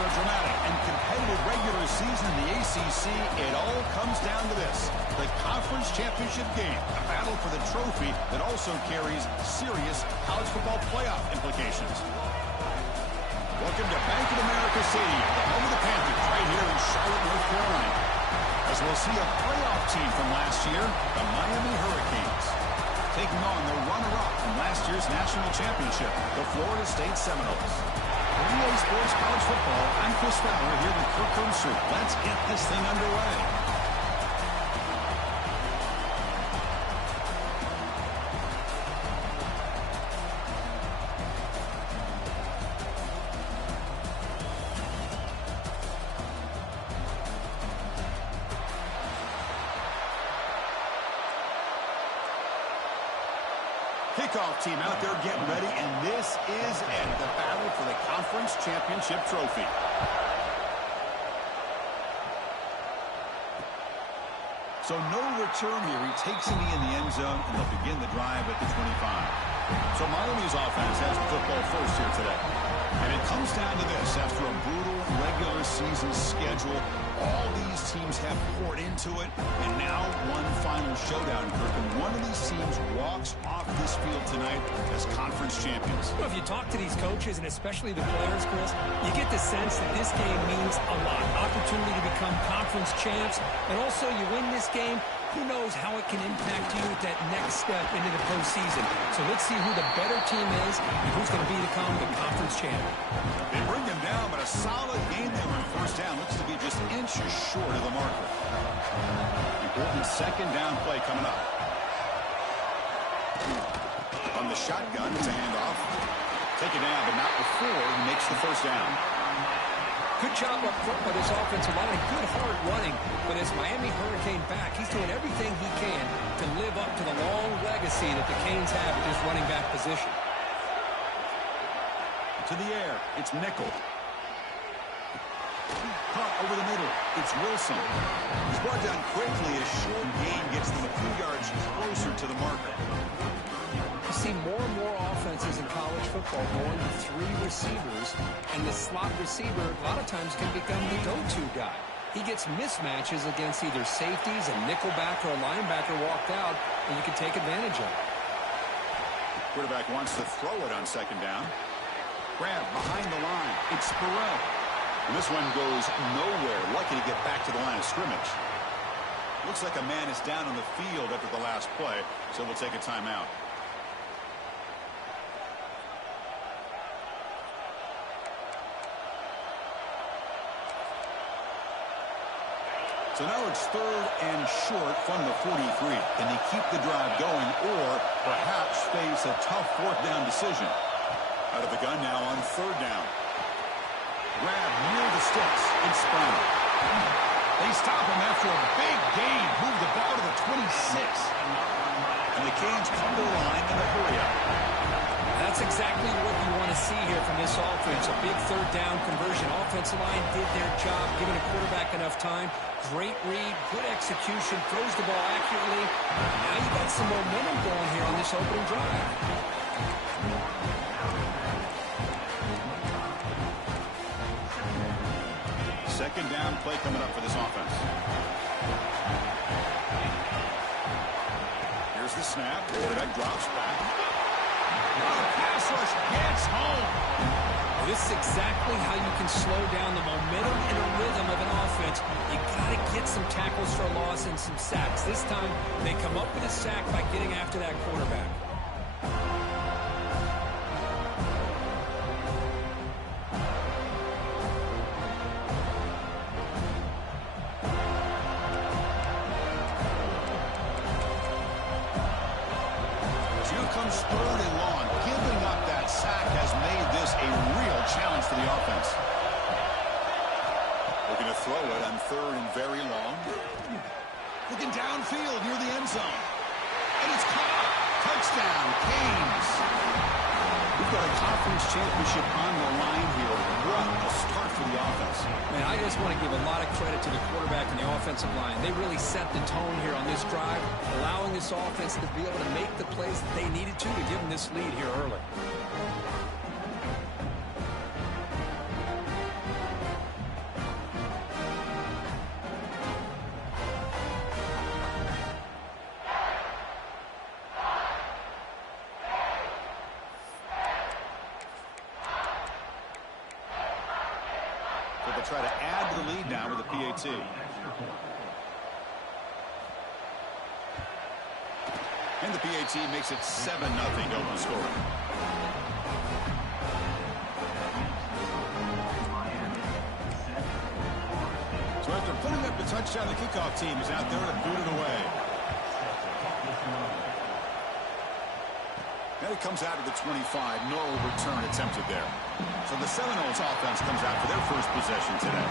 After a dramatic and competitive regular season in the ACC, it all comes down to this: the conference championship game, a battle for the trophy that also carries serious college football playoff implications. Welcome to Bank of America Stadium, the home of the Panthers, right here in Charlotte, North Carolina, as we'll see a playoff team from last year, the Miami Hurricanes, taking on the runner-up from last year's national championship, the Florida State Seminoles. For EA Sports College Football, I'm Chris Fowler here with Kirk Herbstreit. Let's get this thing underway. Kickoff team out there getting ready, and this is it, the battle for the conference championship trophy. So no return here. He takes it in the end zone, and they'll begin the drive at the 25. So Miami's offense has the football first here today. And it comes down to this: after a brutal regular season schedule, all these teams have poured into it, and now one final showdown, Kirk. And one of these teams walks off this field tonight as conference champions. Well, if you talk to these coaches, and especially the players, Chris, you get the sense that this game means a lot. Opportunity to become conference champs, and also you win this game, who knows how it can impact you at that next step into the postseason. So let's see who the better team is and who's going to become the conference champion. They bring him down, but a solid game there on first down. Looks to be just inches short of the marker. Important second down play coming up. On the shotgun, it's a handoff. Take it down, but not before he makes the first down. Good job up front by this offensive line. Good hard running for this Miami Hurricane back. He's doing everything he can to live up to the long legacy that the Canes have at this running back position. To the air, it's Nickel. Caught over the middle, it's Wilson. He's brought down quickly. A short gain gets them a few yards closer to the marker. You see more and more offenses in college football going to three receivers, and the slot receiver a lot of times can become the go-to guy. He gets mismatches against either safeties, a nickelback, or a linebacker walked out, and you can take advantage of it. Quarterback wants to throw it on second down. Grab behind the line. It's Burrell. And this one goes nowhere. Lucky to get back to the line of scrimmage. Looks like a man is down on the field after the last play, so we'll take a timeout. So now it's third and short from the 43. Can they keep the drive going or perhaps face a tough fourth down decision? Out of the gun now on third down. Grab near the sticks. It's Brown. They stop him after a big gain. Move the ball to the 26. And the Canes come to the line in a hurry up. That's exactly what you want to see here from this offense. A big third down conversion. Offensive line did their job, giving a quarterback enough time. Great read, good execution, throws the ball accurately. Now you got some momentum going here on this opening drive. Second down play coming up for this offense. Here's the snap. Quarterback drops back. Pass rush gets home. This is exactly how you can slow down the momentum and the rhythm of an offense. You got to get some tackles for a loss and some sacks. This time, they come up with a sack by getting after that quarterback. Here comes third and long. Giving up that sack has made this a real challenge for the offense. Looking to throw it on third and very long. Looking downfield near the end zone. And it's caught. Touchdown, Canes. We've got a conference championship on the line here. What a start for the offense. Man, I just want to give a lot of credit to the quarterback and the offensive line. They really set the tone here on this drive, allowing this offense to be able to make the plays that they needed to give them this lead here early. try to add to the lead now with a PAT. And the PAT makes it 7-0 open scoring. So after putting up the touchdown, the kickoff team is out there to boot it away. And it comes out of the 25. No return attempted there. So the Seminoles offense comes out for their first possession today.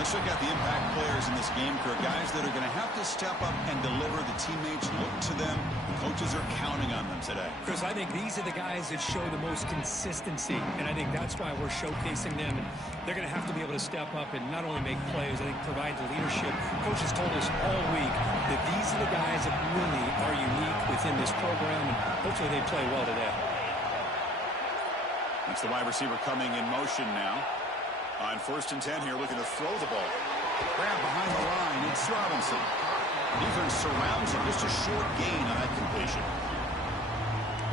Let's check out the impact players in this game, Kirk. Guys that are going to have to step up and deliver. The teammates look to them. The coaches are counting on them today. Chris, I think these are the guys that show the most consistency, and I think that's why we're showcasing them. And they're going to have to be able to step up and not only make plays, I think provide the leadership. Coaches told us all week that these are the guys that really are unique within this program, and hopefully they play well today. That's the wide receiver coming in motion now. On 1st and 10 here, looking to throw the ball. Grab behind the line, it's Robinson. Defense surrounds him, just a short gain on that completion.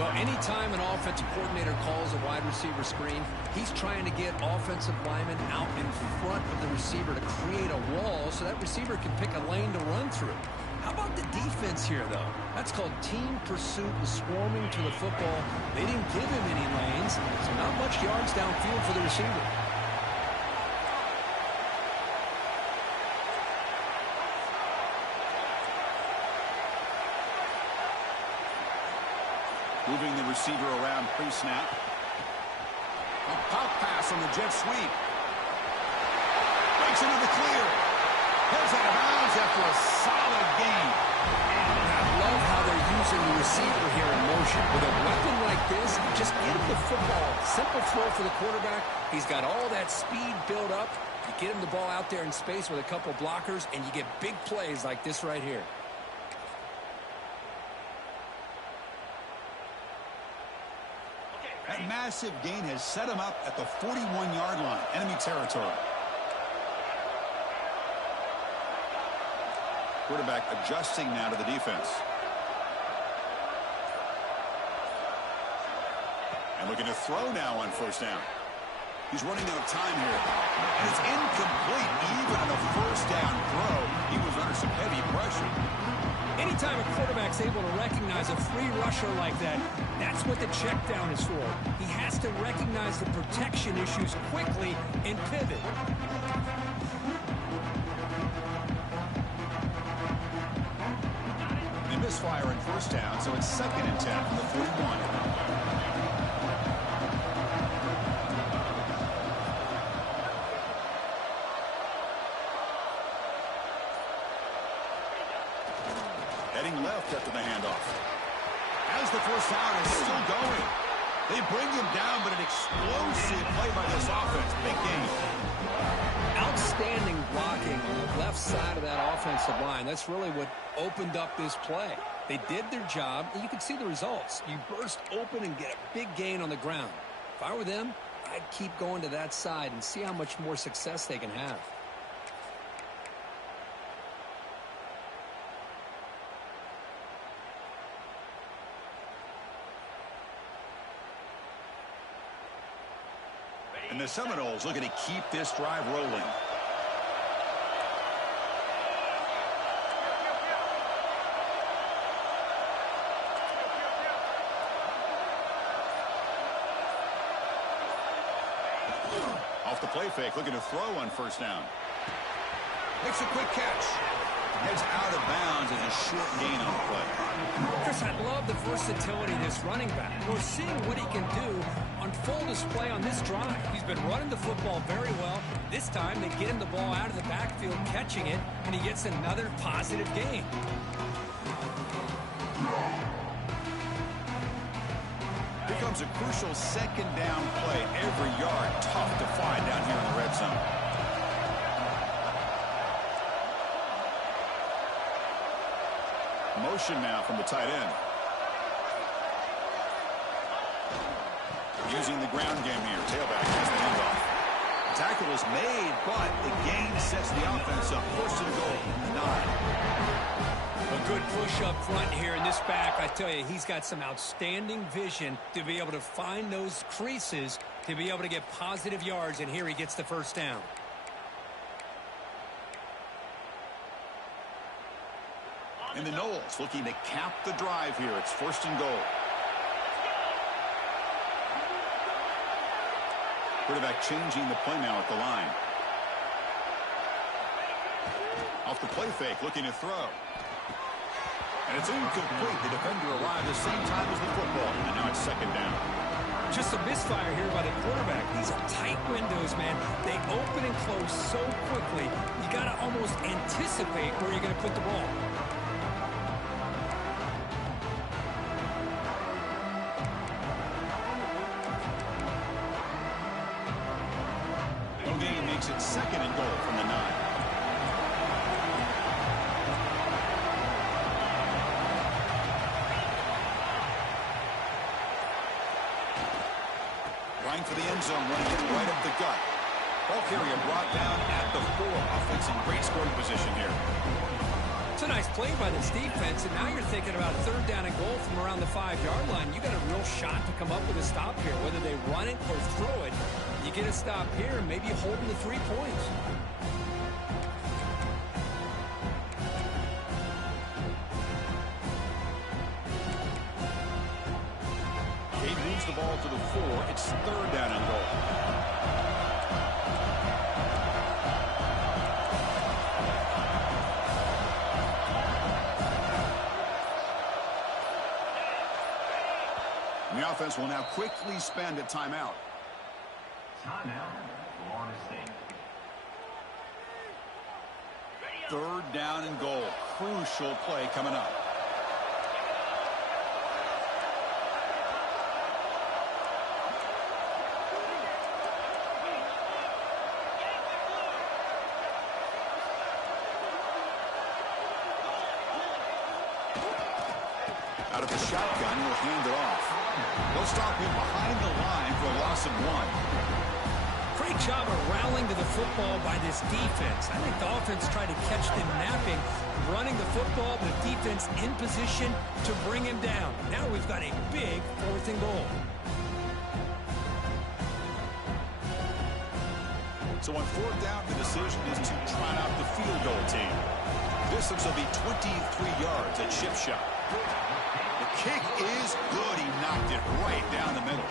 Well, anytime an offensive coordinator calls a wide receiver screen, he's trying to get offensive linemen out in front of the receiver to create a wall so that receiver can pick a lane to run through. How about the defense here, though? That's called team pursuit and swarming to the football. They didn't give him any lanes, so not much yards downfield for the receiver. Moving the receiver around pre-snap. A pop pass on the jet sweep. Breaks into the clear. Heads out of bounds after a solid gain. I love how they're using the receiver here in motion. With a weapon like this, just get him the football. Simple throw for the quarterback. He's got all that speed built up. You get him the ball out there in space with a couple blockers, and you get big plays like this right here. That massive gain has set him up at the 41-yard line, enemy territory. Quarterback adjusting now to the defense. And looking to throw now on 1st down. He's running out of time here. And it's incomplete. Even on a 1st down throw, he was under some heavy pressure. Anytime a quarterback's able to recognize a free rusher like that, that's what the check down is for. He has to recognize the protection issues quickly and pivot. They misfire in 1st down, so it's 2nd and 10 from the 41. Heading left after the handoff. As the 1st down is still going. They bring him down, but an explosive play by this offense. Big game. Outstanding blocking on the left side of that offensive line. That's really what opened up this play. They did their job, and you can see the results. You burst open and get a big gain on the ground. If I were them, I'd keep going to that side and see how much more success they can have. And the Seminoles looking to keep this drive rolling. Off the play fake, looking to throw on 1st down. Makes a quick catch. Heads out of bounds as a short gain on the play. Chris, I love the versatility of this running back. We're seeing what he can do on full display on this drive. He's been running the football very well. This time they get him the ball out of the backfield, catching it, and he gets another positive gain. Here comes a crucial 2nd down play. Every yard tough to find down here in the red zone. Motion now from the tight end. Using the ground game here. Tailback has the handoff. The tackle is made, but the gain sets the offense up. 1st and goal from the 9. A good push up front here in this back. I tell you, he's got some outstanding vision to be able to find those creases to be able to get positive yards, and here he gets the 1st down. And the Noles looking to cap the drive here. It's 1st and goal. Quarterback changing the play now at the line. Off the play fake, looking to throw. And it's incomplete. The defender arrived the same time as the football. And now it's 2nd down. Just a misfire here by the quarterback. These are tight windows, man. They open and close so quickly. You got to almost anticipate where you're going to put the ball. O'Gay makes it 2nd and goal from the 9. Trying for the end zone, running it right up the gut. Ball carrier brought down at the 4. Offense in great scoring position here. It's a nice play by this defense, and now you're thinking about 3rd down and goal from around the 5-yard line. You got a real shot to come up with a stop here. Whether they run it or throw it, you get a stop here, and maybe holding the 3 points. He moves the ball to the 4. It's 3rd down and goal. The offense will now quickly spend a timeout. Timeout, Florida State. 3rd down and goal. Crucial play coming up. Out of the shotgun, he'll hand it off. They'll stop him behind the line for a loss of 1. Great job of rallying to the football by this defense. I think the offense tried to catch them napping, running the football, the defense in position to bring him down. Now we've got a big 4th and goal. So on 4th down, the decision is to trot out the field goal team. Distance will be 23 yards at chip shot. The kick is good. He knocked it right down the middle.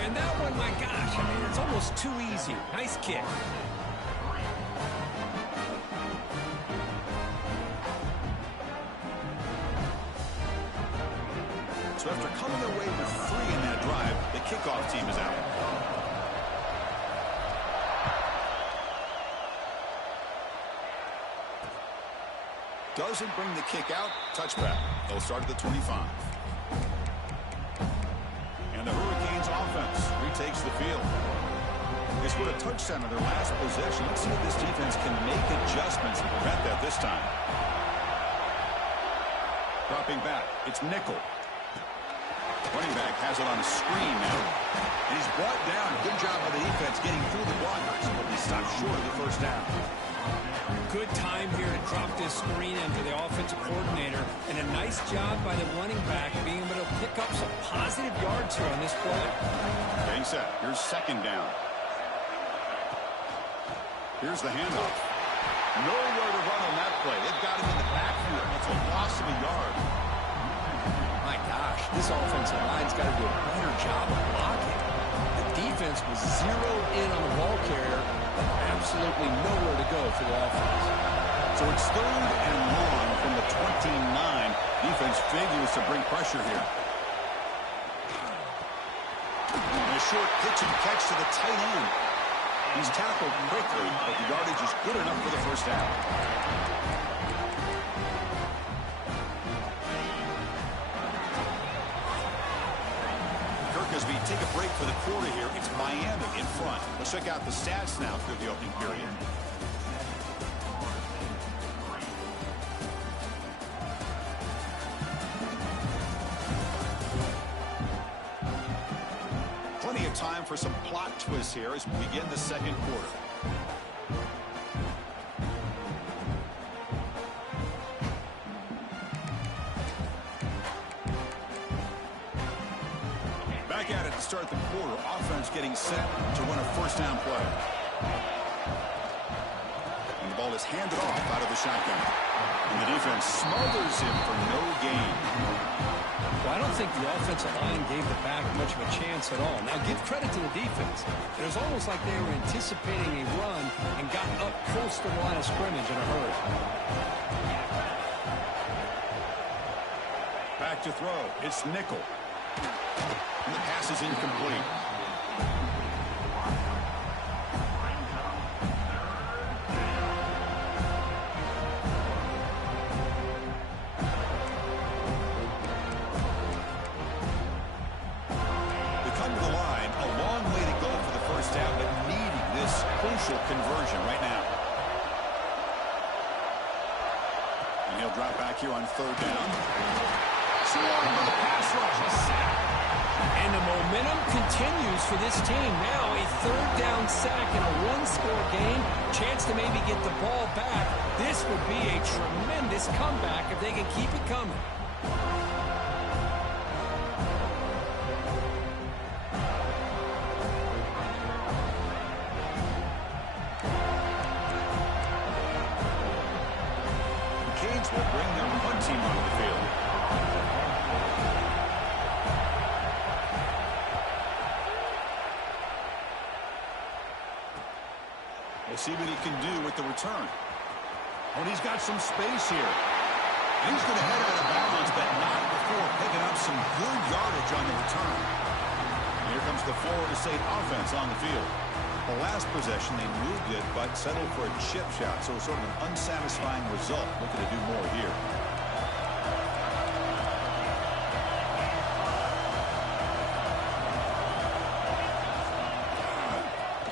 And that one, my gosh, I mean, it's almost too easy. Nice kick. So after coming away with 3 in that drive, the kickoff team is out. Doesn't bring the kick out. Touchback. They'll start at the 25. And the Hurricanes offense retakes the field. They scored a touchdown in their last possession. Let's see if this defense can make adjustments to prevent that this time. Dropping back. It's nickel. Running back has it on a screen now. And he's brought down. Good job by the defense getting through the blockers. But he stopped short of the 1st down. Good time here to drop this screen into the offensive coordinator. And a nice job by the running back being able to pick up some positive yards here on this play. Getting set. Here's 2nd down. Here's the handoff. Nowhere to run on that play. They've got him in the backfield. It's a loss of a yard. My gosh, this offensive line's got to do a better job of blocking. The defense was zeroed in on the ball carrier, but absolutely nowhere to go for the offense. So it's 3rd and long from the 29. Defense figures to bring pressure here. And a short pitch and catch to the tight end. He's tackled quickly, but the yardage is good enough for the 1st down. As we take a break for the quarter here, it's Miami in front. Let's check out the stats now through the opening period. Plenty of time for some plot twists here as we begin the 2nd quarter. Back at it to start the quarter. Offense getting set to run a 1st down play. And the ball ball is handed off out of the shotgun. And the defense smothers him for no gain. Well, I don't think the offensive line gave the back much of a chance at all. Now, give credit to the defense. It was almost like they were anticipating a run and got up close to the line of scrimmage in a hurry. Back to throw. It's nickel. And the pass is incomplete. Conversion right now. And he'll drop back here on third down. Swarmed with the pass rush. A sack. And the momentum continues for this team. Now a third down sack in a one-score game. Chance to maybe get the ball back. This would be a tremendous comeback if they can keep it coming. Will bring their punt team onto the field. We'll see what he can do with the return. Oh, and he's got some space here. And he's going to head out of bounds, but not before picking up some good yardage on the return. And here comes the Florida State offense on the field. The last possession, they moved it, but settled for a chip shot, so sort of an unsatisfying result. Looking to do more here.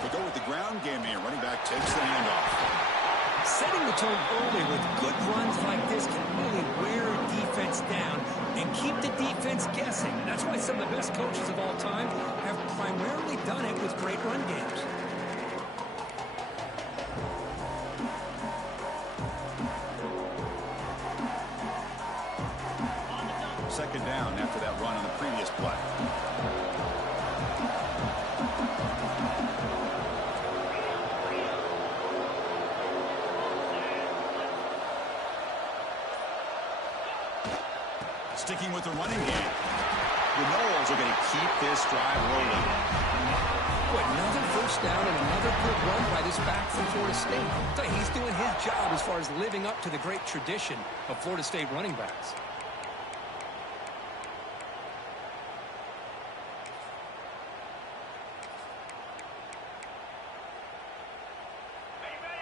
They go with the ground game here. Running back takes the handoff. Setting the tone early with good runs like this can really wear a defense down and keep the defense guessing. That's why some of the best coaches of all time have primarily done it with great run games. Second down after that run on the previous play. Sticking with the running game. The Noles are going to keep this drive rolling. What, another first down and another good run by this back from Florida State. He's doing his job as far as living up to the great tradition of Florida State running backs.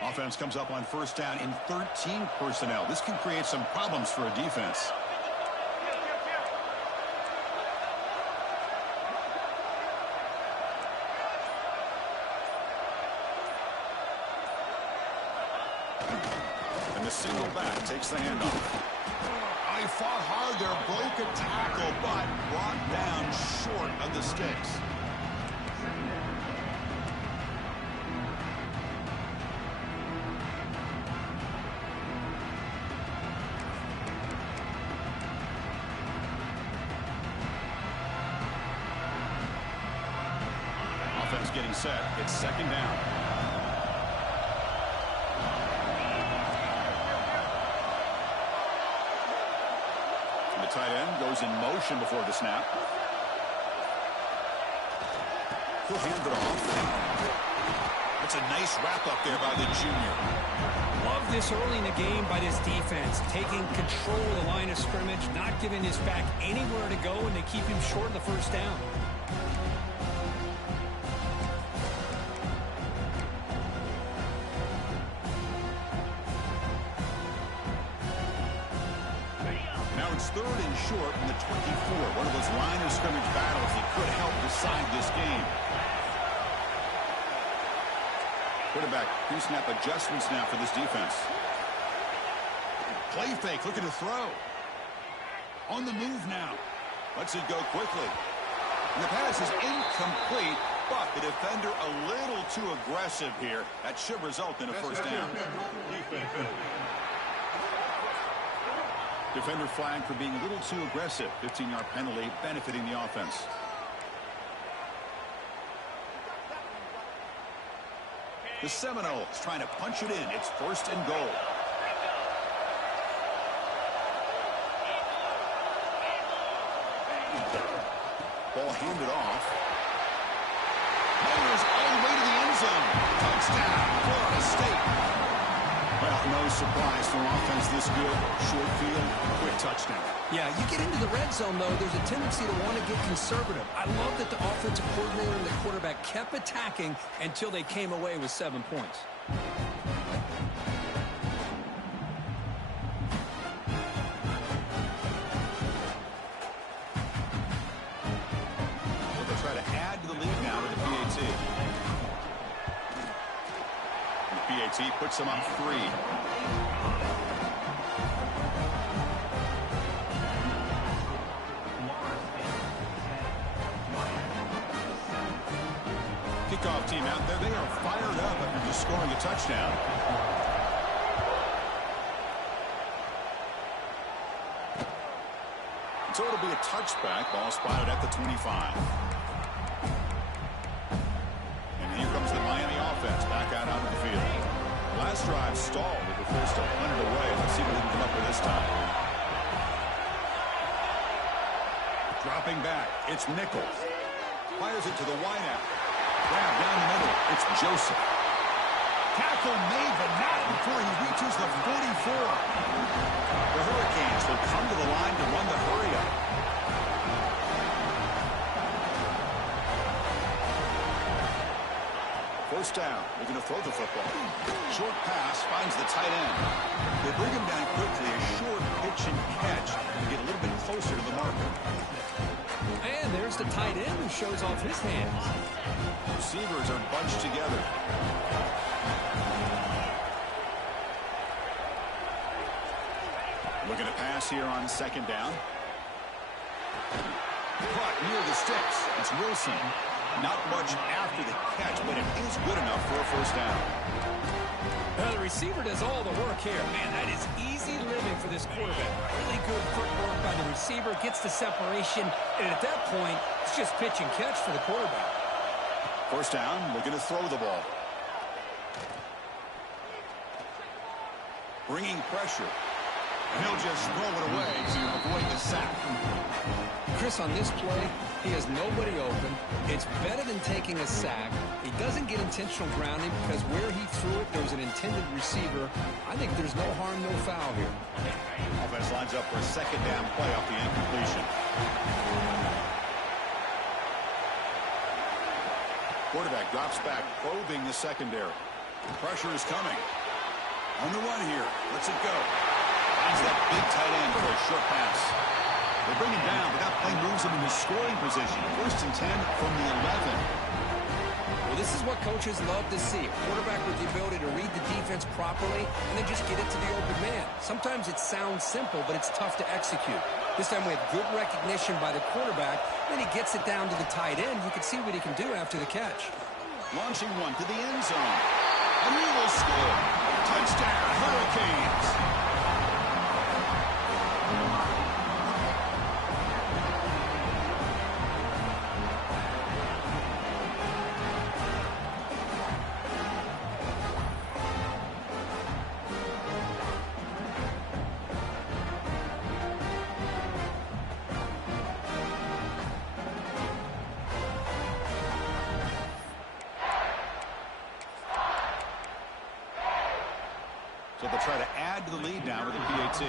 Offense comes up on first down in 13 personnel. This can create some problems for a defense. And the single back takes the handoff. Oh, he fought hard there, broke a tackle, but brought down short of the sticks. Offense getting set. It's second down. The tight end goes in motion before the snap. He'll hand it off. That's a nice wrap up there by the junior. Love this early in the game by this defense, taking control of the line of scrimmage, not giving his back anywhere to go, and they keep him short of the first down. It's third and short in the 24. One of those line of scrimmage battles that could help decide this game. Quarterback pre-snap adjustments now for this defense. Play fake, looking to throw. On the move now. Lets it go quickly. And the pass is incomplete, but the defender a little too aggressive here. That should result in a first down. Defender flagged for being a little too aggressive. 15-yard penalty benefiting the offense. The Seminoles trying to punch it in. It's 1st and goal. Ball handed off. Mayors all the way to the end zone. Touchdown, Florida State. Well, no surprise for offense this good. Short field, quick touchdown. Yeah, you get into the red zone, though, there's a tendency to want to get conservative. I love that the offensive coordinator and the quarterback kept attacking until they came away with 7 points. They'll try to add to the lead now with the PAT. And the PAT puts them up 3. Kickoff team out there. They are fired up after just scoring a touchdown. So it'll be a touchback. Ball spotted at the 25. And here comes the Miami offense back out onto the field. Last drive stalled. They were forced to punt it away. Let's see what they can come up with this time. Dropping back. It's Nichols. Fires it to the wideout. Grab down the middle. It's Joseph. Tackle made, but not before he reaches the 44. The Hurricanes will come to the line to run the hurry up. First down. They're going to throw the football. Short pass finds the tight end. They bring him down quickly. A short pitch and catch to get a little bit closer to the marker. And there's the tight end who shows off his hands. Receivers are bunched together. Looking to pass here on 2nd down. Caught near the sticks. It's Wilson. Not much after the catch, but it is good enough for a 1st down. The receiver does all the work here. Man, that is easy living for this quarterback. Really good footwork by the receiver. Gets the separation. And at that point, it's just pitch and catch for the quarterback. 1st down, looking to throw the ball. Bringing pressure. And he'll just throw it away to avoid the sack. Chris, on this play, he has nobody open. It's better than taking a sack. He doesn't get intentional grounding because where he threw it, there was an intended receiver. I think there's no harm, no foul here. Offense lines up for a 2nd down play off the incompletion. Quarterback drops back, probing the secondary. Pressure is coming. On the run here. Lets it go. Finds that big tight end for a short pass. They bring him down, but that play moves him into scoring position. 1st and 10 from the 11. Well, this is what coaches love to see. A quarterback with the ability to read the defense properly and then just get it to the open man. Sometimes it sounds simple, but it's tough to execute. This time we have good recognition by the quarterback. Then he gets it down to the tight end. You can see what he can do after the catch. Launching one to the end zone. And he will score. Touchdown, Hurricanes. So they'll try to add to the lead now with the PAT.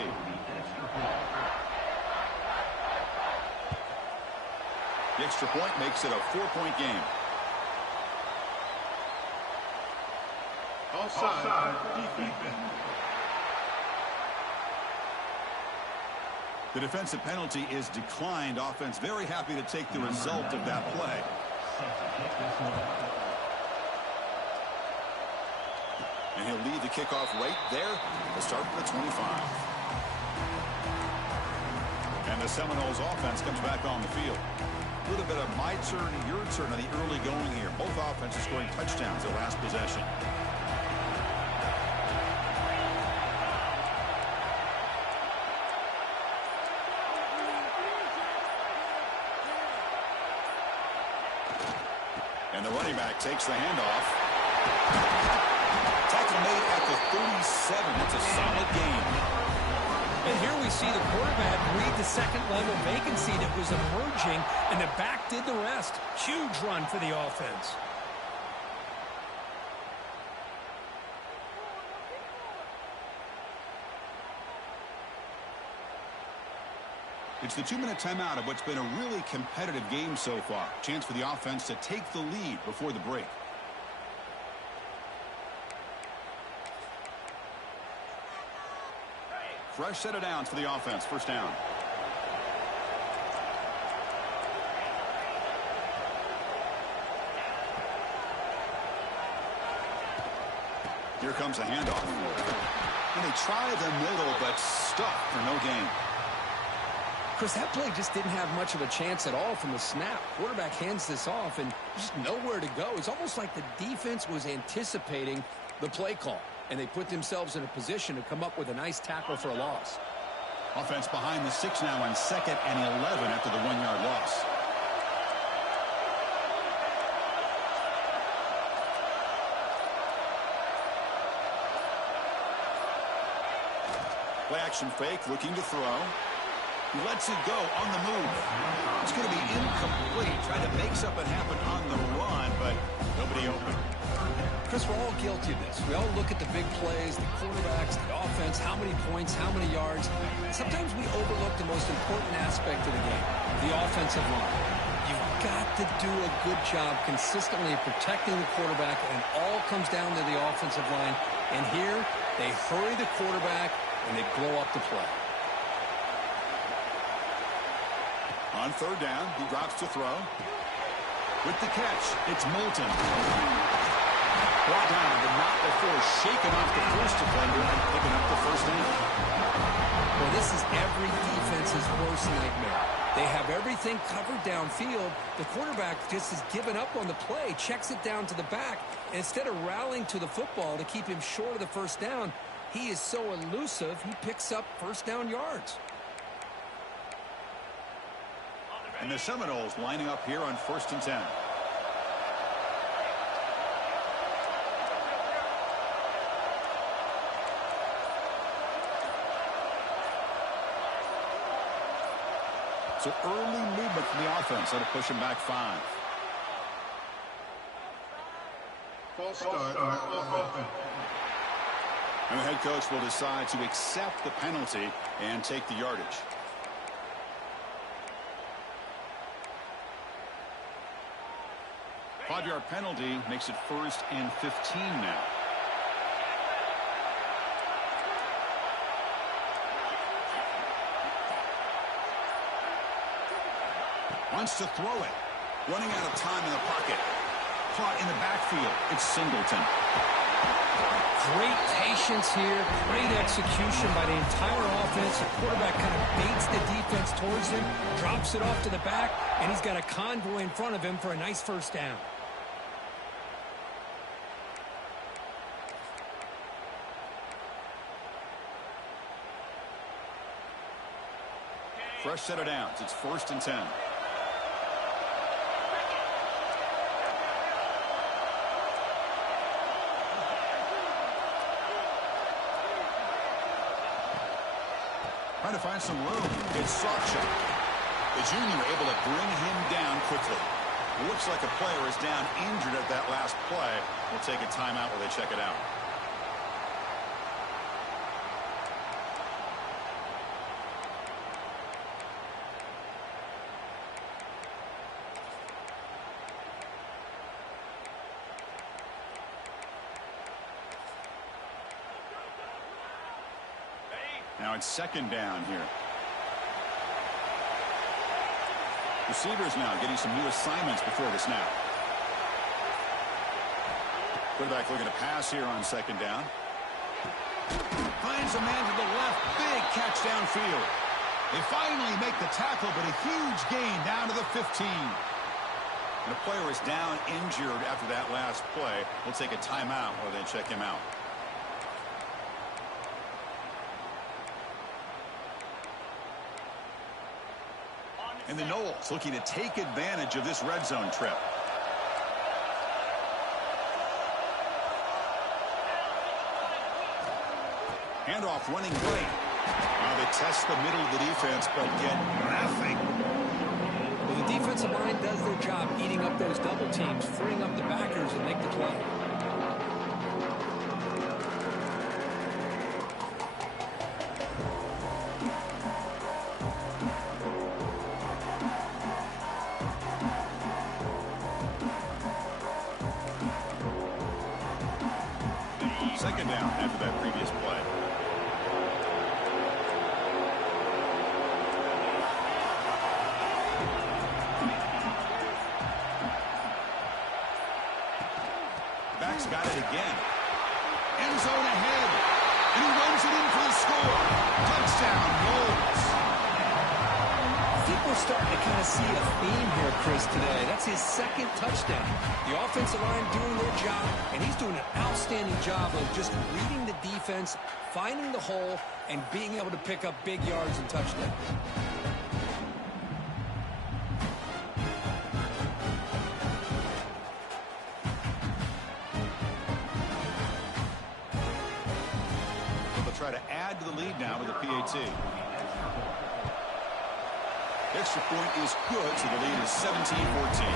The extra point makes it a 4-point game. Offside. The defensive penalty is declined. Offense very happy to take the result of that play. And he'll lead the kickoff right there to start for the 25. And the Seminoles offense comes back on the field. A little bit of my turn, your turn on the early going here. Both offenses scoring touchdowns their last possession. And the running back takes the handoff. 7. That's a solid game. And here we see the quarterback read the second-level vacancy that was emerging, and the back did the rest. Huge run for the offense. It's the 2-minute timeout of what's been a really competitive game so far. Chance for the offense to take the lead before the break. Fresh set of downs for the offense. First down. Here comes a handoff. And they try the middle, but stuck for no gain. Chris, that play just didn't have much of a chance at all from the snap. Quarterback hands this off and just nowhere to go. It's almost like the defense was anticipating the play call, and they put themselves in a position to come up with a nice tackle for a loss. Offense behind the 6 now on 2nd and 11 after the 1-yard loss. Play action fake, looking to throw. He lets it go on the move. It's going to be incomplete. Tried to make something happen on the run, but nobody open. Chris, we're all guilty of this. We all look at the big plays, the quarterbacks, the offense, how many points, how many yards. Sometimes we overlook the most important aspect of the game, the offensive line. You've got to do a good job consistently protecting the quarterback, and it all comes down to the offensive line. And here, they hurry the quarterback, and they blow up the play. On 3rd down, he drops to throw. With the catch, it's Moulton. Brought down, but not before shaking off the first defender and picking up the first down. Well, this is every defense's worst nightmare. They have everything covered downfield. The quarterback just has given up on the play, checks it down to the back, and instead of rallying to the football to keep him short of the first down, he is so elusive, he picks up first down yards. And the Seminoles lining up here on 1st and 10. So early movement from the offense. That'll push him back 5. False start offense. And the head coach will decide to accept the penalty and take the yardage. Five-yard penalty makes it 1st and 15 now. Wants to throw it. Running out of time in the pocket. Caught in the backfield. It's Singleton. Great patience here. Great execution by the entire offense. The quarterback kind of baits the defense towards him, drops it off to the back, and he's got a convoy in front of him for a nice first down. Fresh set of downs. It's 1st and 10. Trying to find some room. It's Sarcha. The junior able to bring him down quickly. It looks like a player is down injured at that last play. We'll take a timeout while they check it out. Now it's 2nd down here. Receivers now getting some new assignments before the snap. Quarterback looking to pass here on 2nd down. Finds a man to the left. Big catch downfield. They finally make the tackle, but a huge gain down to the 15. And the player is down injured after that last play. We'll take a timeout while they check him out. And the Noles looking to take advantage of this red zone trip. Handoff running great. They test the middle of the defense, but get nothing. Well, the defensive line does their job eating up those double teams, freeing up the backers and make the play. Second down after that previous play. Back's got it again. End zone ahead. And he runs it in for the score. Touchdown, Knowles. I think we're starting to kind of see a theme here, Chris, today. That's his second touchdown. The offensive line doing their job, and he's doing an outstanding job of just reading the defense, finding the hole, and being able to pick up big yards and touchdowns. Try to add to the lead now with the PAT. Extra point is good, so the lead is 17-14.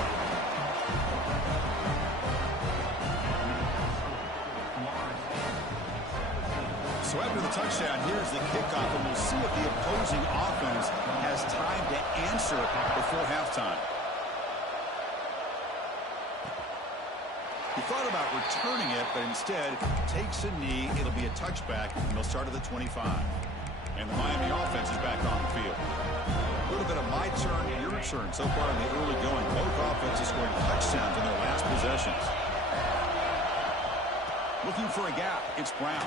So after the touchdown, here's the kickoff, and we'll see if the opposing offense has time to answer before halftime. He thought about returning it, but instead takes a knee. It'll be a touchback, and they'll start at the 25. And the Miami offense is back on the field. A little bit of my turn, your turn. So far in the early going, both offenses scoring touchdowns in their last possessions. Looking for a gap. It's Brown.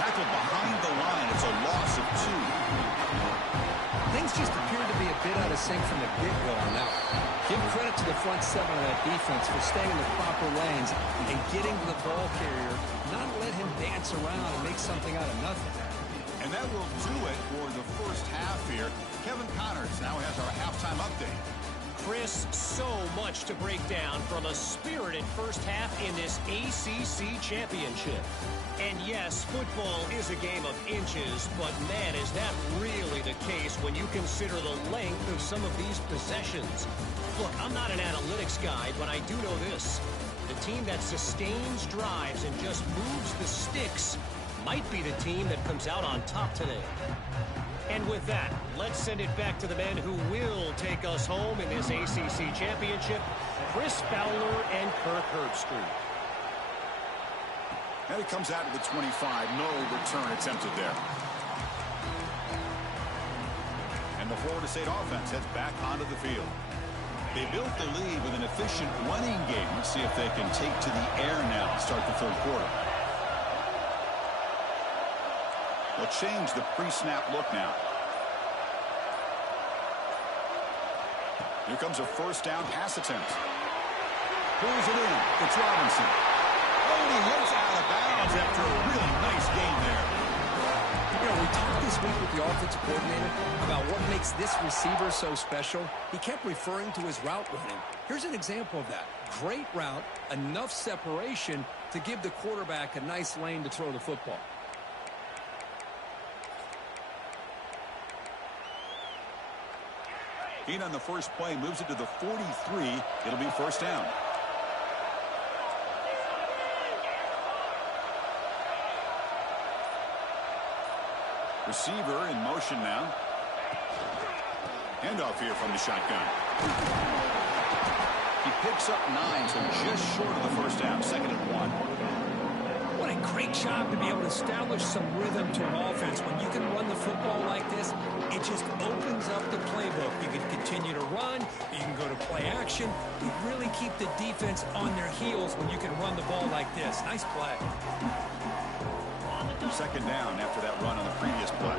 Tackled behind the line. It's a loss of 2. Things just appear to be a bit out of sync from the get-go on that one. Give credit to the front seven of that defense for staying in the proper lanes and getting to the ball carrier, not let him dance around and make something out of nothing. And that will do it for the first half here. Kevin Connors now has our halftime update. Chris, so much to break down from a spirited first half in this ACC championship. And yes, football is a game of inches, but man, is that really the case when you consider the length of some of these possessions. Look, I'm not an analytics guy, but I do know this. The team that sustains drives and just moves the sticks might be the team that comes out on top today. And with that, let's send it back to the men who will take us home in this ACC championship, Chris Fowler and Kirk Herbstreit. And it comes out to the 25. No return attempted there. And the Florida State offense heads back onto the field. They built the lead with an efficient running game. Let's see if they can take to the air now to start the third quarter. They'll change the pre-snap look now. Here comes a first down pass attempt. Pulls it in. It's Robinson. Oh, he hits out of bounds after a really nice game there. You know, we talked this week with the offensive coordinator about what makes this receiver so special. He kept referring to his route running. Here's an example of that. Great route, enough separation to give the quarterback a nice lane to throw the football. Gain on the first play, moves it to the 43. It'll be first down. Receiver in motion now. Handoff here from the shotgun. He picks up 9, so just short of the first down. Second and 1. What a great job to be able to establish some rhythm to an offense. When you can run the football like this, it just opens up the playbook. You can continue to run. You can go to play action. You really keep the defense on their heels when you can run the ball like this. Nice play. Second down after that run on the previous play.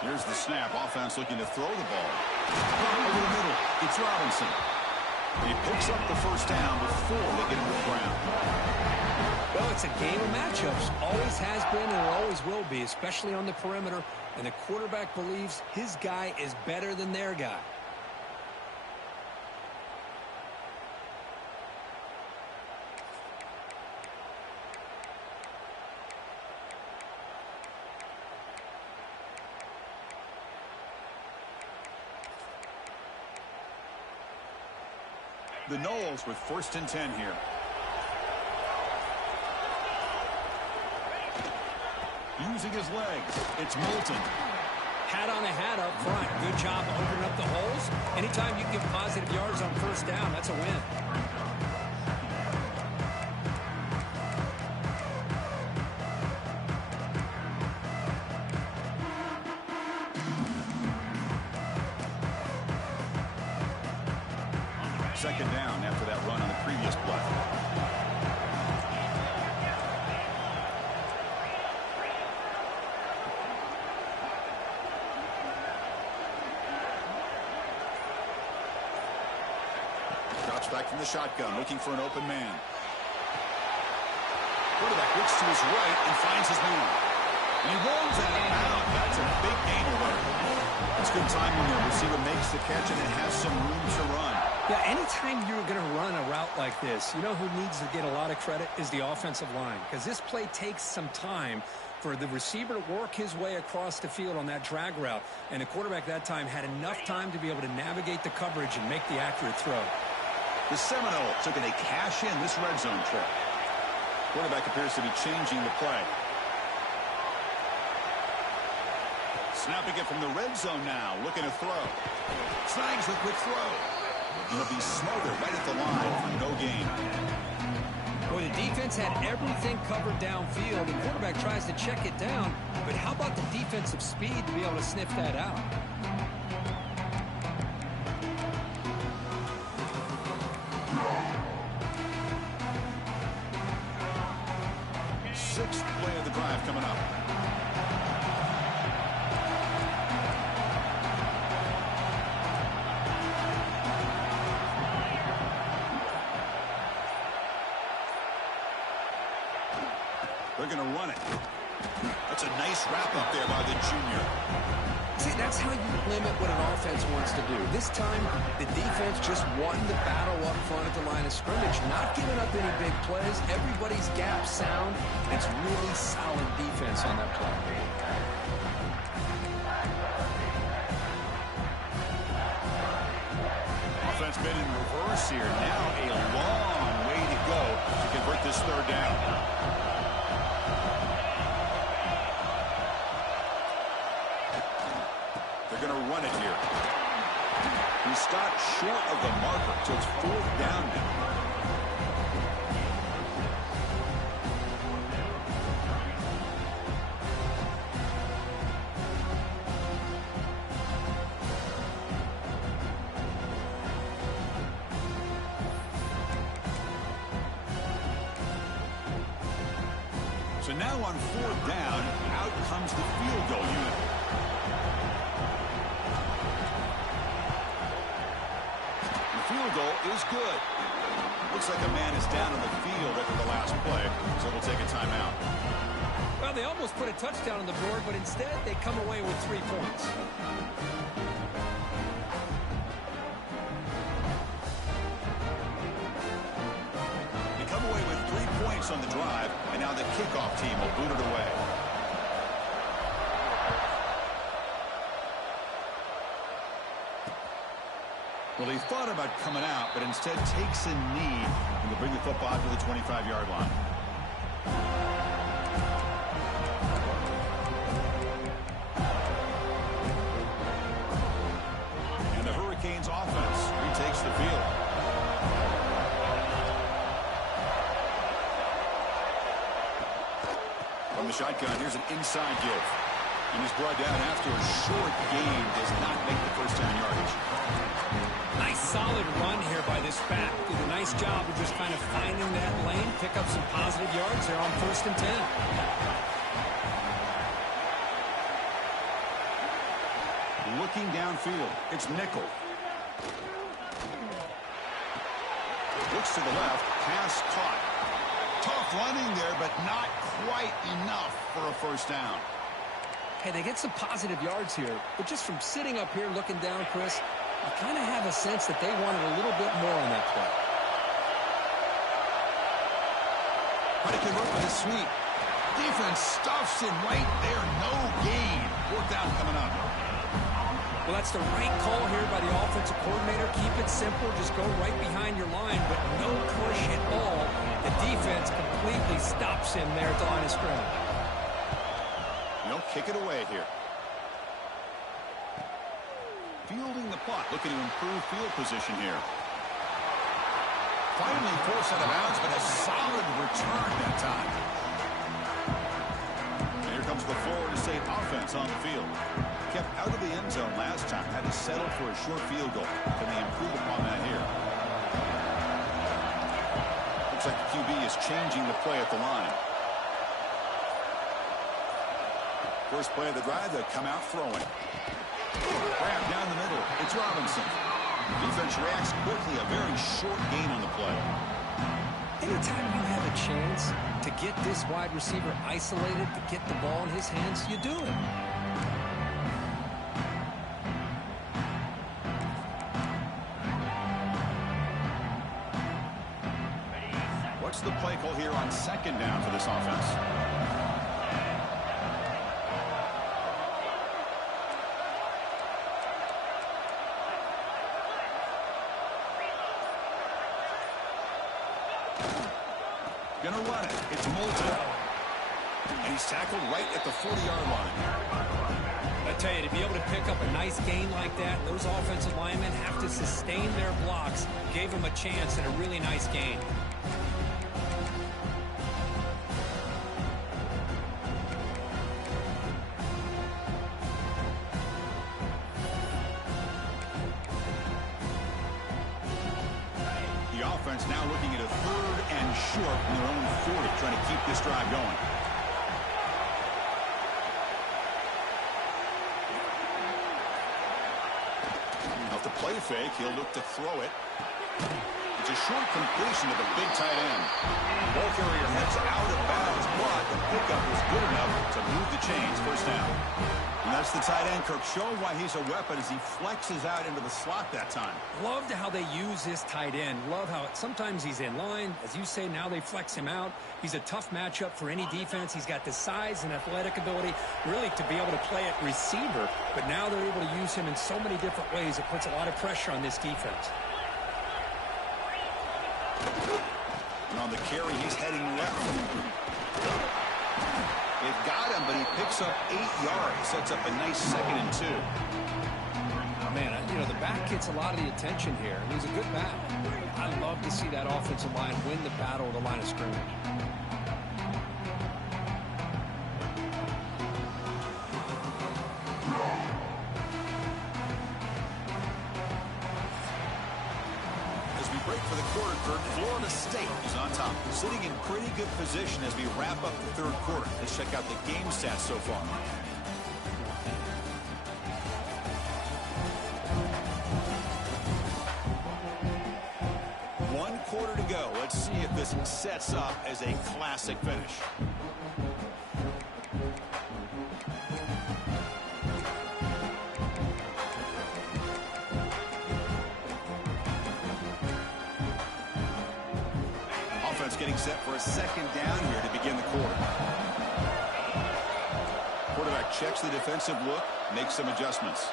Here's the snap. Offense looking to throw the ball. Over the middle. It's Robinson. He picks up the first down before they get him to the ground. Well, it's a game of matchups. Always has been and it always will be, especially on the perimeter. And the quarterback believes his guy is better than their guy. The Noles with 1st and 10 here. Using his legs, it's Moulton. Hat on a hat up front. Good job opening up the holes. Anytime you can get positive yards on 1st down, that's a win. Second down after that run on the previous play. Drops back from the shotgun, looking for an open man. Quarterback looks to his right and finds his man. And he rolls out of bounds. That's a big gain there. That's good timing there. Receiver makes the catch and it has some room to run. Yeah, anytime you're going to run a route like this, you know who needs to get a lot of credit is the offensive line. Because this play takes some time for the receiver to work his way across the field on that drag route. And the quarterback that time had enough time to be able to navigate the coverage and make the accurate throw. The Seminoles looking to cash in this red zone trip. Quarterback appears to be changing the play. Snapping it from the red zone now, looking to throw. Snags the quick throw. He'll be smothered right at the line for no gain. Well, the defense had everything covered downfield. The quarterback tries to check it down, but how about the defensive speed to be able to sniff that out? Sixth play of the drive coming up. They're going to run it. That's a nice wrap up there by the junior. See, that's how you limit what an offense wants to do. This time, the defense just won the battle up front at the line of scrimmage, not giving up any big plays. Everybody's gap sound. It's really solid defense on that play. Offense been in reverse here. Now a long way to go to convert this 3rd down. They're going to run it here. He stopped short of the marker, so it's 4th down now. So now on 4th down, out comes the field goal unit. Field goal is good. Looks like a man is down on the field after the last play, so we'll take a timeout. Well, they almost put a touchdown on the board, but instead they come away with 3 points. They come away with 3 points on the drive, and now the kickoff team will boot it away. Well, he thought about coming out, but instead takes a knee and will bring the football to the 25-yard line. And the Hurricanes offense retakes the field. From the shotgun, here's an inside give. And he's brought down after a short gain, does not make the first down yardage. Nice solid run here by this back. Did a nice job of just kind of finding that lane, pick up some positive yards there on 1st and 10. Looking downfield, it's nickel. Looks to the left, pass caught. Tough running there, but not quite enough for a first down. Hey, they get some positive yards here, but just from sitting up here looking down, Chris, you kind of have a sense that they wanted a little bit more on that play. How to convert with a sweep. Defense stuffs him right there. No gain. Fourth down coming up. Well, that's the right call here by the offensive coordinator. Keep it simple. Just go right behind your line, but no push at all. The defense completely stops him there at the line of scrimmage. They'll kick it away here. Fielding the punt. Looking to improve field position here. Finally forced out of bounds, but a solid return that time. And here comes the Florida State offense on the field. Kept out of the end zone last time. Had to settle for a short field goal. Can they improve upon that here? Looks like the QB is changing the play at the line. First play of the drive, they come out throwing. Grab down the middle. It's Robinson. Defense reacts quickly. A very short gain on the play. Anytime you have a chance to get this wide receiver isolated, to get the ball in his hands, you do it. What's the play call here on second down for this offense? Gonna run it. It's Moulton. And he's tackled right at the 40-yard line. I tell you, to be able to pick up a nice gain like that, those offensive linemen have to sustain their blocks. Gave him a chance and a really nice gain. Now looking at a third and short in their own 40, trying to keep this drive going. Off the play fake, he'll look to throw it. It's a short completion to the big tight end. Ball carrier heads out of bounds, but the pickup was good enough to move the chains. First down. And that's the tight end, Kirk, showing why he's a weapon as he flexes out into the slot that time. Loved how they use this tight end. Love how sometimes he's in line. As you say, now they flex him out. He's a tough matchup for any defense. He's got the size and athletic ability really to be able to play at receiver. But now they're able to use him in so many different ways. It puts a lot of pressure on this defense. And on the carry, he's heading left. They've got him, but he picks up 8 yards. Sets up a nice 2nd and 2. Oh, man, you know, the back gets a lot of the attention here. He's a good back. I love to see that offensive line win the battle at the line of scrimmage. Break for the quarter, Kirk. Florida State is on top, sitting in pretty good position as we wrap up the third quarter. Let's check out the game stats so far. One quarter to go. Let's see if this sets up as a classic finish. Getting set for a second down here to begin the quarter. Quarterback checks the defensive look, makes some adjustments.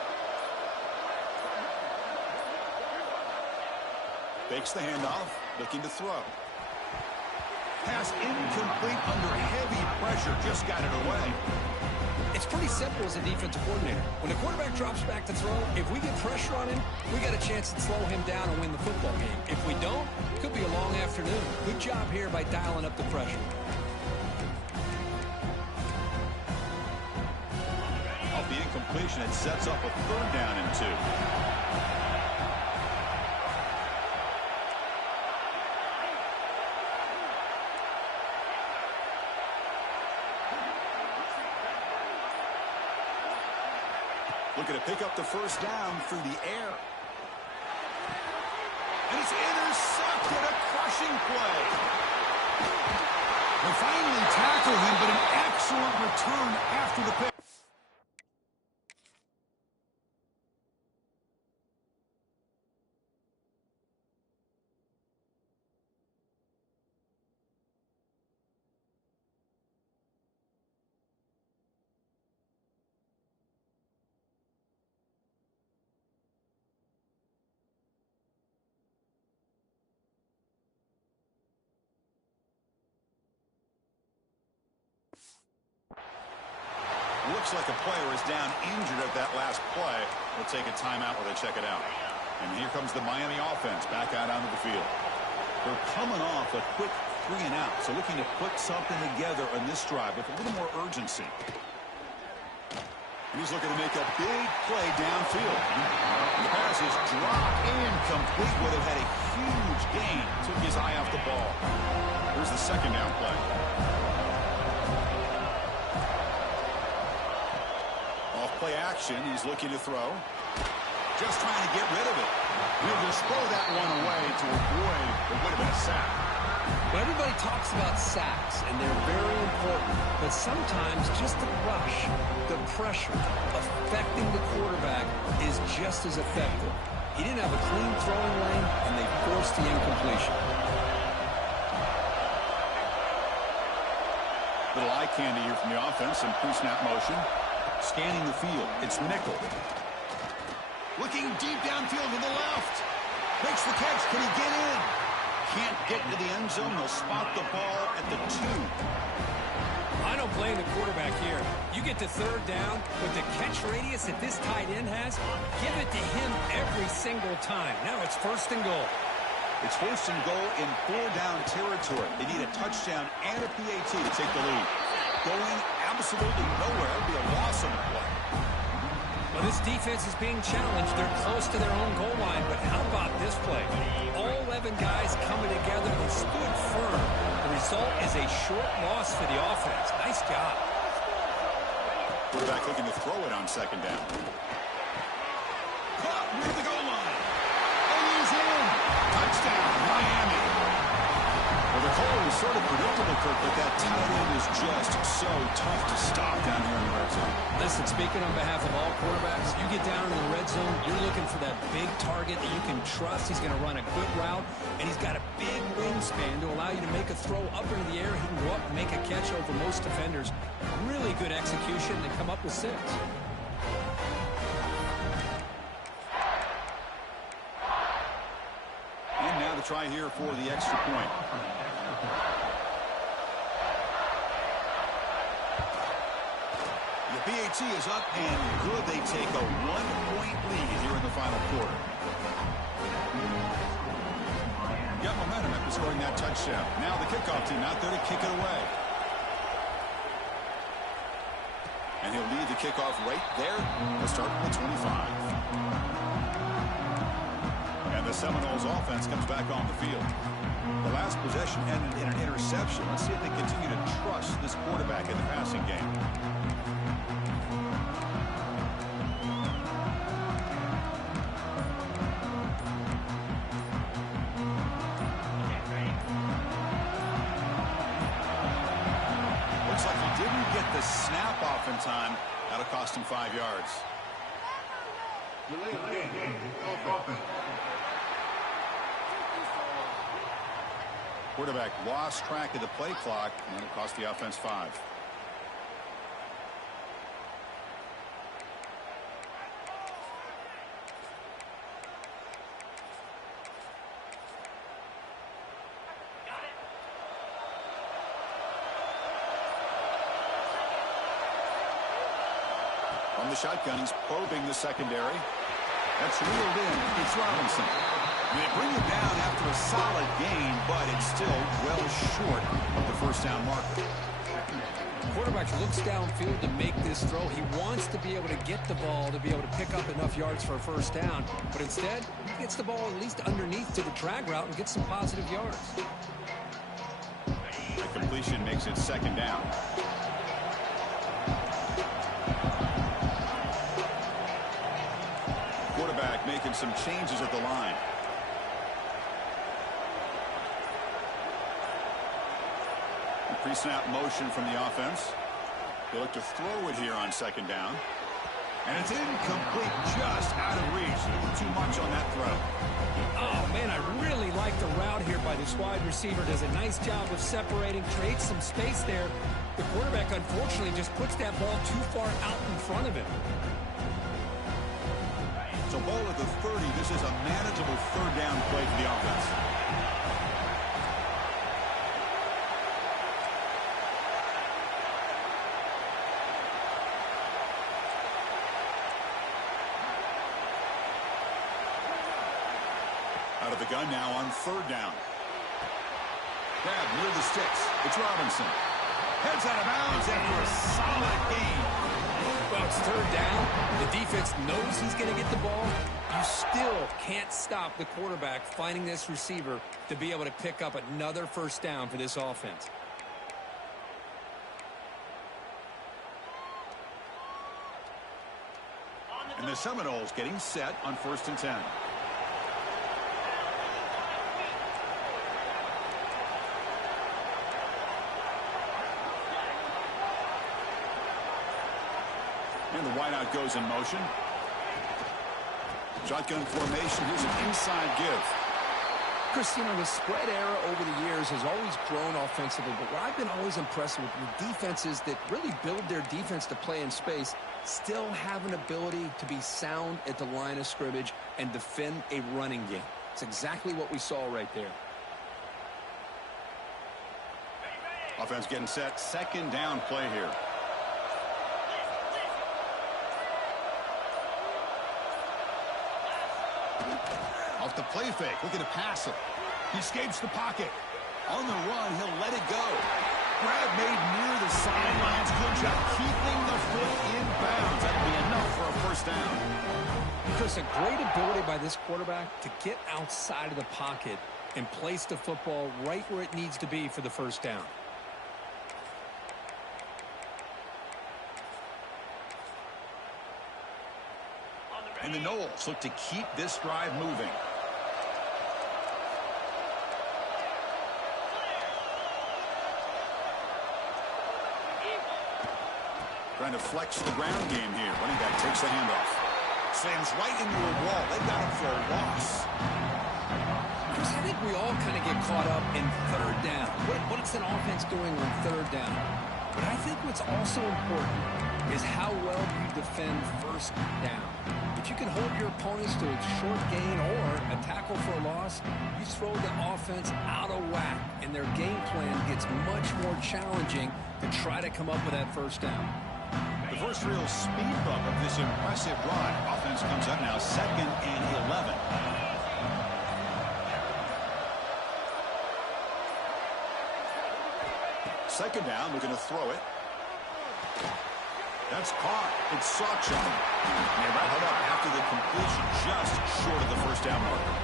Fakes the handoff, looking to throw. Pass incomplete under heavy pressure, just got it away. It's pretty simple as a defensive coordinator. When the quarterback drops back to throw, if we get pressure on him, we got a chance to slow him down and win the football game. If we don't, it could be a long afternoon. Good job here by dialing up the pressure. Off the incompletion, it sets up a 3rd down and 2. Looking to pick up the first down through the air. And it's intercepted, a crushing play. They finally tackle him, but an excellent return after the pick. Looks like a player is down injured at that last play. We'll take a timeout while they check it out. And here comes the Miami offense back out onto the field. They're coming off a quick 3-and-out, so looking to put something together on this drive with a little more urgency. And he's looking to make a big play downfield. The pass is dropped incomplete where they had a huge gain. Took his eye off the ball. Here's the second down play. Play action. He's looking to throw. Just trying to get rid of it. He'll just throw that one away to avoid what would have been a sack. Well, everybody talks about sacks, and they're very important. But sometimes just the rush, the pressure, affecting the quarterback is just as effective. He didn't have a clean throwing lane, and they forced the incompletion. Little eye candy here from the offense in pre-snap motion. Scanning the field. It's nickel. Looking deep downfield to the left. Makes the catch. Can he get in? Can't get into the end zone. They'll spot the ball at the 2. I don't blame the quarterback here. You get to third down with the catch radius that this tight end has, give it to him every single time. Now it's 1st and goal. It's 1st and goal in 4-down territory. They need a touchdown and a PAT to take the lead. Going absolutely nowhere. It'll be a loss on the play. Well, this defense is being challenged. They're close to their own goal line, but how about this play? All 11 guys coming together and stood firm. The result is a short loss for the offense. Nice job. Quarterback looking to throw it on 2nd down. Caught near the goal line. And he's in. Touchdown, Miami. Well, the call was sort of predictable, Kirk, but that tight end is just so tough to stop down here in the red zone. Listen, speaking on behalf of all quarterbacks, you get down in the red zone, you're looking for that big target that you can trust. He's going to run a good route, and he's got a big wingspan to allow you to make a throw up into the air. He can go up and make a catch over most defenders. Really good execution and come up with 6. And now the try here for the extra point. The PAT is up and good. They take a 1-point lead here in the final quarter. Got momentum after scoring that touchdown. Now the kickoff team out there to kick it away. And he'll lead the kickoff right there. We'll start with 25. And the Seminoles offense comes back on the field. The last possession ended in an interception. Let's see if they continue to trust this quarterback in the passing game. Looks like he didn't get the snap off in time. That'll cost him 5 yards. Quarterback lost track of the play clock, and it cost the offense 5. From the shotgun, he's probing the secondary. That's reeled in. It's Robinson. They bring him down after a solid gain, but it's still well short of the first down marker. The quarterback looks downfield to make this throw. He wants to be able to get the ball to be able to pick up enough yards for a first down, but instead, he gets the ball at least underneath to the drag route and gets some positive yards. The completion makes it 2nd down. Quarterback making some changes at the line. Pre-snap motion from the offense. They look to throw it here on second down. And it's incomplete, just out of reach. A little too much on that throw. Oh, man, I really like the route here by this wide receiver. Does a nice job of separating, creates some space there. The quarterback, unfortunately, just puts that ball too far out in front of him. So ball at the 30. This is a manageable third down play for the offense. Out of the gun now on third down. Grab near the sticks. It's Robinson. Heads out of bounds after a solid gain. Well, it's third down. The defense knows he's going to get the ball. You still can't stop the quarterback finding this receiver to be able to pick up another first down for this offense. And the Seminoles getting set on 1st and 10. And the wideout goes in motion. Shotgun formation. Here's an inside give. Chris, the spread era over the years has always grown offensively, but what I've been always impressed with defenses that really build their defense to play in space still have an ability to be sound at the line of scrimmage and defend a running game. It's exactly what we saw right there. Offense getting set. Second down play here. Off the play fake, looking to pass it. He escapes the pocket. On the run, he'll let it go. Grab made near the sidelines. Good job keeping the foot in bounds. That'll be enough for a first down. Chris, a great ability by this quarterback to get outside of the pocket and place the football right where it needs to be for the first down. And the Noles look to keep this drive moving. Trying to flex the ground game here. Running back takes the handoff. Slams right into a wall. They've got him for a loss. Chris, I think we all kind of get caught up in third down. What's an offense doing on third down? But I think what's also important is how well you defend first down. If you can hold your opponents to a short gain or a tackle for a loss, you throw the offense out of whack, and their game plan gets much more challenging to try to come up with that first down. The first real speed bump of this impressive drive. Offense comes up now 2nd and 11. Second down, looking to throw it. That's caught. It's Sawchuk. And wrapped up after the completion, just short of the first down marker.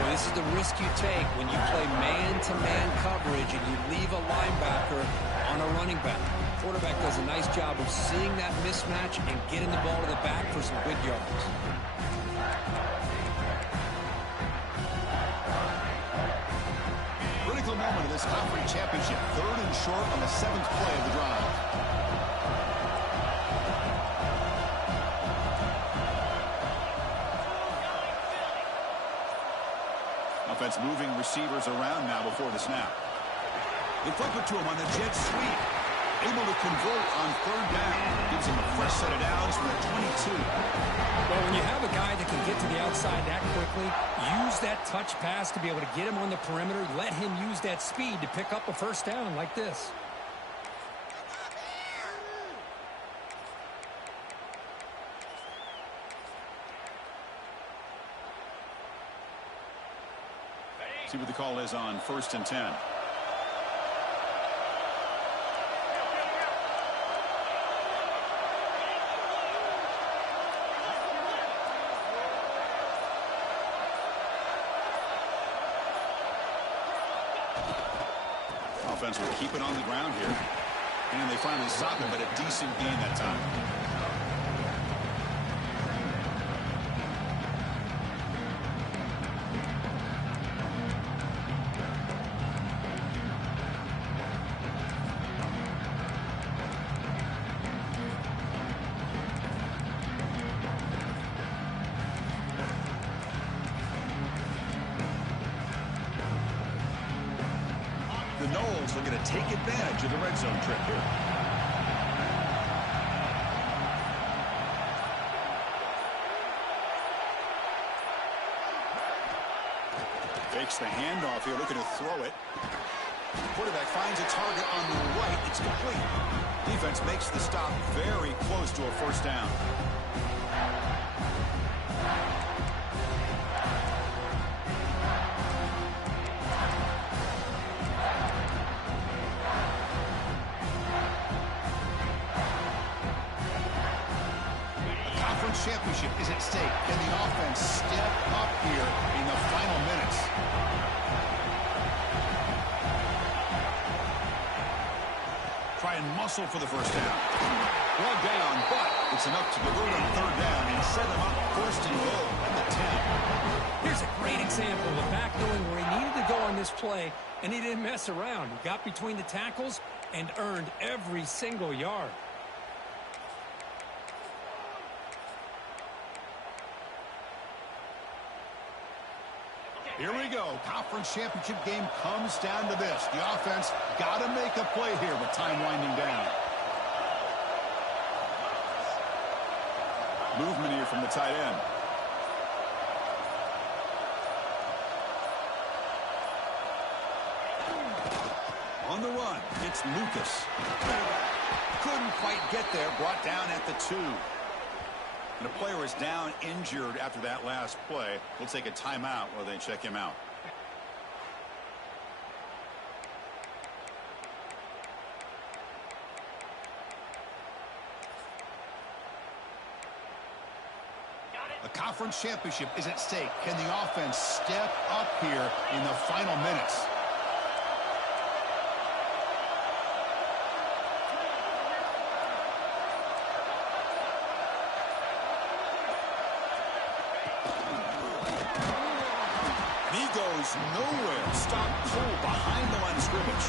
Well, this is the risk you take when you play man-to-man coverage and you leave a linebacker on a running back. The quarterback does a nice job of seeing that mismatch and getting the ball to the back for some good yards. Critical moment of this conference championship. 3rd and short on the 7th play of the drive. Offense moving receivers around now before the snap. They flip it to him on the jet sweep. Able to convert on third down. Gives him a fresh set of downs from the 22. Well, when you have a guy that can get to the outside that quickly, use that touch pass to be able to get him on the perimeter. Let him use that speed to pick up a first down like this. See what the call is on 1st and 10. Offense will keep it on the ground here. And they finally stop him, but a decent gain that time. looking to take advantage of the red zone trip here. Fakes the handoff here, looking to throw it. Quarterback finds a target on the right. It's complete. Defense makes the stop very close to a first down. Championship is at stake. Can the offense step up here in the final minutes? Try and muscle for the first down. One down, but it's enough to convert on third down and set them up first and goal at the 10. Here's a great example of a back knowing where he needed to go on this play, and he didn't mess around. He got between the tackles and earned every single yard. Here we go. Conference championship game comes down to this. The offense got to make a play here with time winding down. Movement here from the tight end. On the run, it's Lucas. Couldn't quite get there. Brought down at the 2. And a player is down injured after that last play. We'll take a timeout while they check him out. A conference championship is at stake. Can the offense step up here in the final minutes? Nowhere. Stop pull behind the line of scrimmage.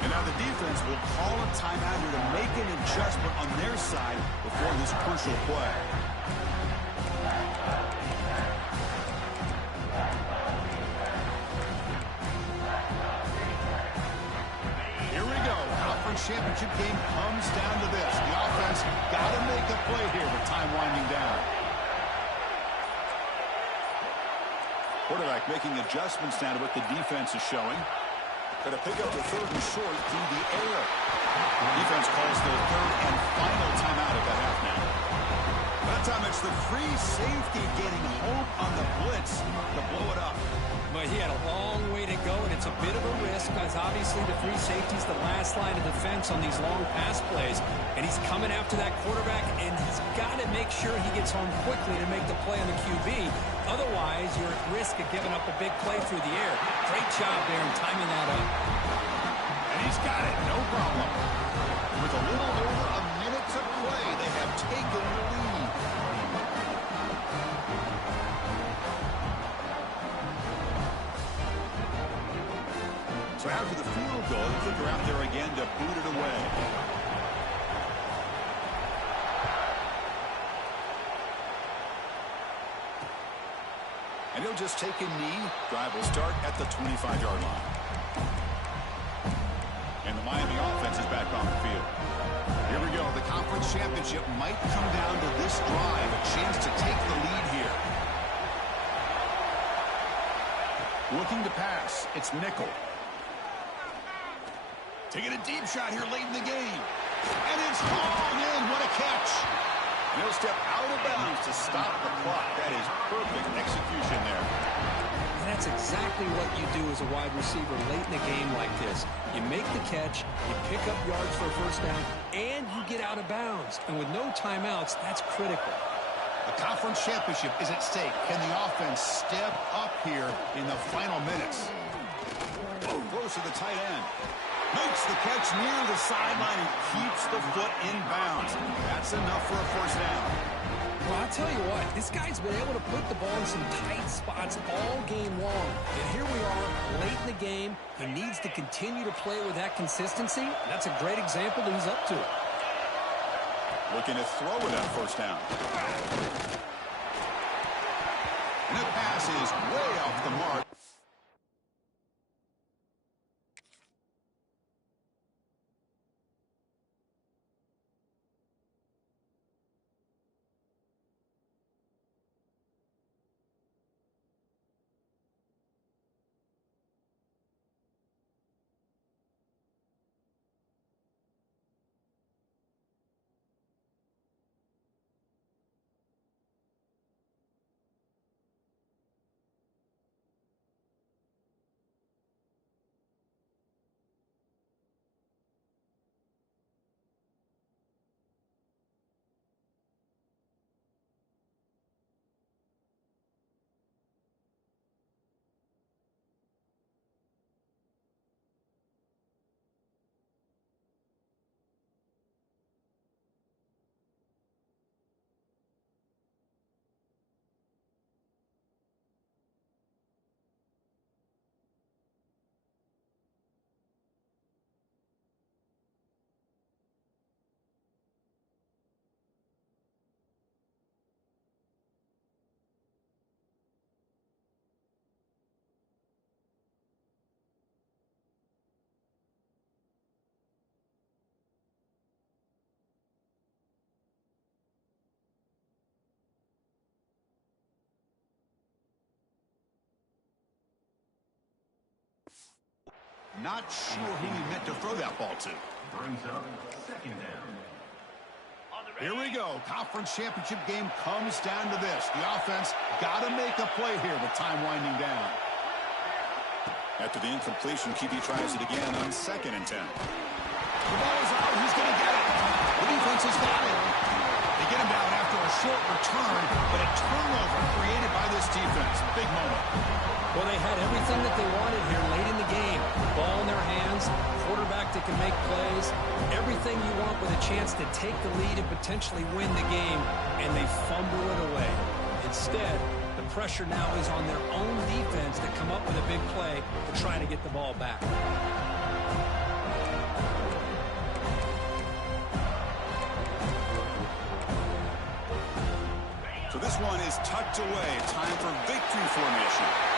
And now the defense will call a timeout here to make an adjustment on their side before this crucial play. Here we go. Conference championship game comes down to this. The offense got to make a play here with time winding down. Quarterback making adjustments now to what the defense is showing. Got to pick up the third and short through the air. Defense calls their third and final timeout at the half now. That time it's the free safety getting home on the blitz to blow it up. But he had a long way to go, and it's a bit of a risk because obviously the free safety is the last line of defense on these long pass plays. And he's coming after that quarterback, and he's got to make sure he gets home quickly to make the play on the QB. Otherwise, you're at risk of giving up a big play through the air. Great job there in timing that up. And he's got it, no problem. With a little over a minute to play, they have taken the lead. So after the field goal, the kicker out there again to boot it away. And he'll just take a knee. Drive will start at the 25-yard line. And the Miami offense is back on the field. Here we go. The conference championship might come down to this drive. A chance to take the lead here. Looking to pass. It's Nickel. Taking a deep shot here late in the game. And it's hauled in. What a catch. And he'll step out of bounds to stop the clock. That is perfect execution there. And that's exactly what you do as a wide receiver late in a game like this. You make the catch, you pick up yards for a first down, and you get out of bounds. And with no timeouts, that's critical. The conference championship is at stake. Can the offense step up here in the final minutes? Close to the tight end. Makes the catch near the sideline and keeps the foot in bounds. That's enough for a first down. Well, I'll tell you what, this guy's been able to put the ball in some tight spots all game long. And here we are, late in the game. He needs to continue to play with that consistency. That's a great example that he's up to it. Looking to throw it on first down. And the pass is way off the mark. Not sure who he meant to throw that ball to. Brings up second down. Here we go. Conference championship game comes down to this. The offense got to make a play here with time winding down. After the incompletion, QB tries it again on 2nd and 10. The ball is out. Who's going to get it? The defense has got it. They get him down after a short return, but a turnover created by this defense. Big moment. Well, they had everything that they wanted here late in the game. Ball in their hands, quarterback that can make plays, everything you want with a chance to take the lead and potentially win the game, and they fumble it away. Instead, the pressure now is on their own defense to come up with a big play to try to get the ball back. So this one is tucked away. Time for victory formation.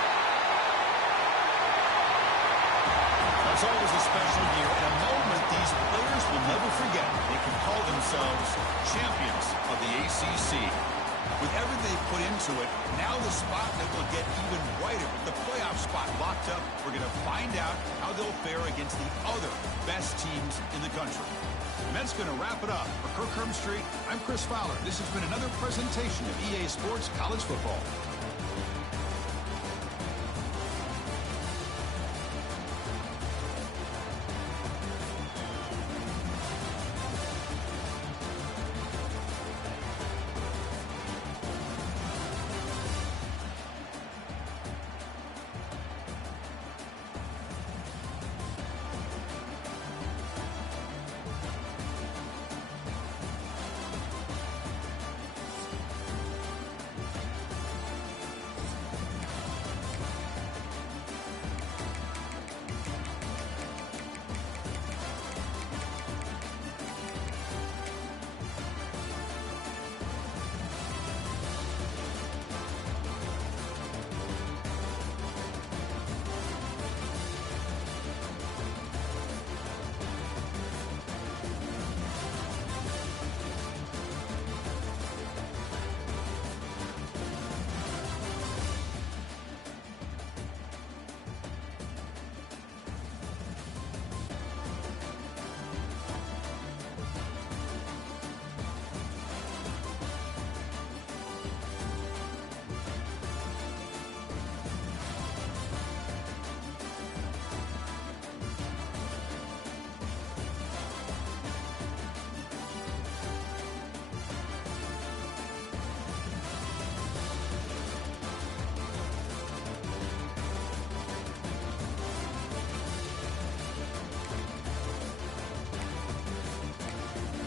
It's always a special year, and a moment these players will never forget. They can call themselves champions of the ACC. With everything they put into it, now the spot that will get even brighter. With the playoff spot locked up, we're going to find out how they'll fare against the other best teams in the country. And that's going to wrap it up. For Kirk Street, I'm Chris Fowler. This has been another presentation of EA Sports College Football.